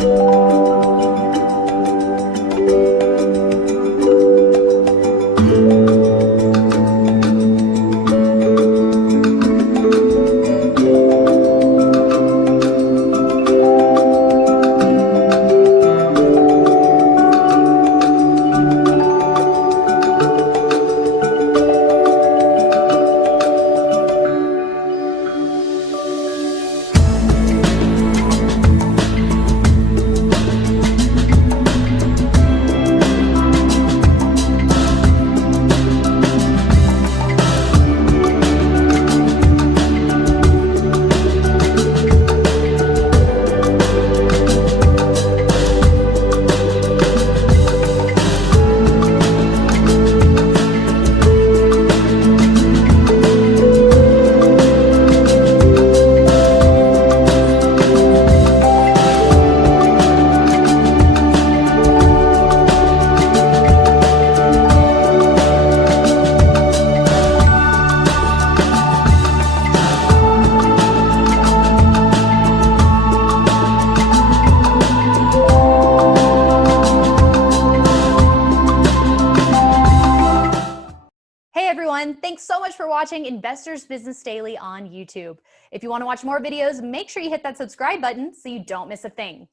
Hey everyone, thanks so much for watching Investors Business Daily on YouTube. If you want to watch more videos, make sure you hit that subscribe button so you don't miss a thing.